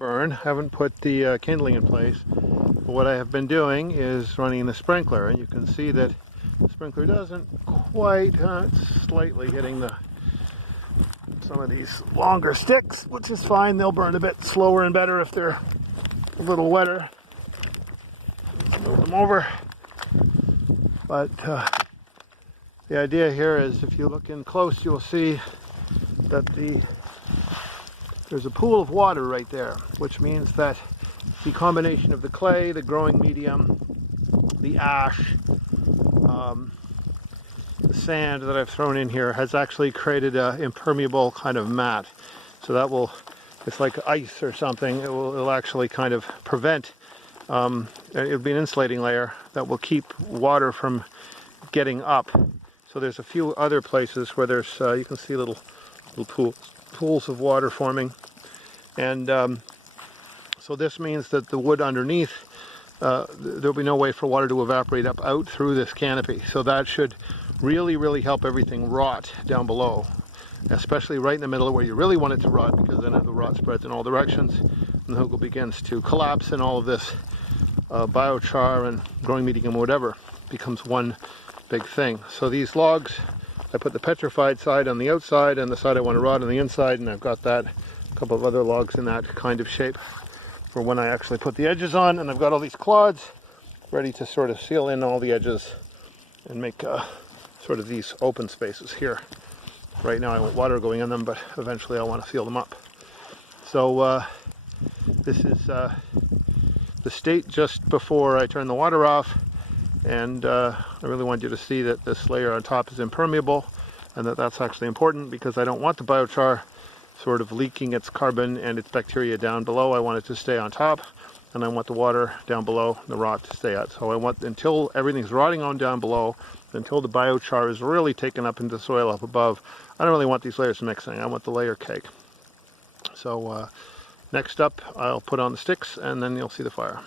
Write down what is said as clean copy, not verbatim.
burn. Haven't put the kindling in place. But what I have been doing is running the sprinkler, and you can see that the sprinkler doesn't quite, it's slightly hitting some of these longer sticks, which is fine. They'll burn a bit slower and better if they're a little wetter. Let's move them over. But the idea here is, if you look in close, you'll see that there's a pool of water right there, which means that the combination of the clay, the growing medium, the ash, the sand that I've thrown in here has actually created an impermeable kind of mat. So that will, it's like ice or something, it'll actually kind of prevent, it'll be an insulating layer that will keep water from getting up. So there's a few other places where there's, you can see little pools of water forming. And so this means that the wood underneath, there'll be no way for water to evaporate out through this canopy. So that should really help everything rot down below, especially right in the middle where you really want it to rot, because then the rot spreads in all directions and the hugel begins to collapse, and all of this biochar and growing medium, whatever, becomes one big thing. So these logs, I put the petrified side on the outside and the side I want to rot on the inside, and I've got that, a couple of other logs in that kind of shape for when I actually put the edges on. And I've got all these clods ready to sort of seal in all the edges and make sort of these open spaces here. Right now I want water going in them, but eventually I want to seal them up. So this is the state just before I turn the water off. And I really want you to see that this layer on top is impermeable, and that's actually important, because I don't want the biochar sort of leaking its carbon and its bacteria down below. I want it to stay on top, and I want the water down below, the rot, to stay at. So I want, until everything's rotting on down below, until the biochar is really taken up into the soil up above, I don't really want these layers mixing. I want the layer cake. So next up, I'll put on the sticks, and then you'll see the fire.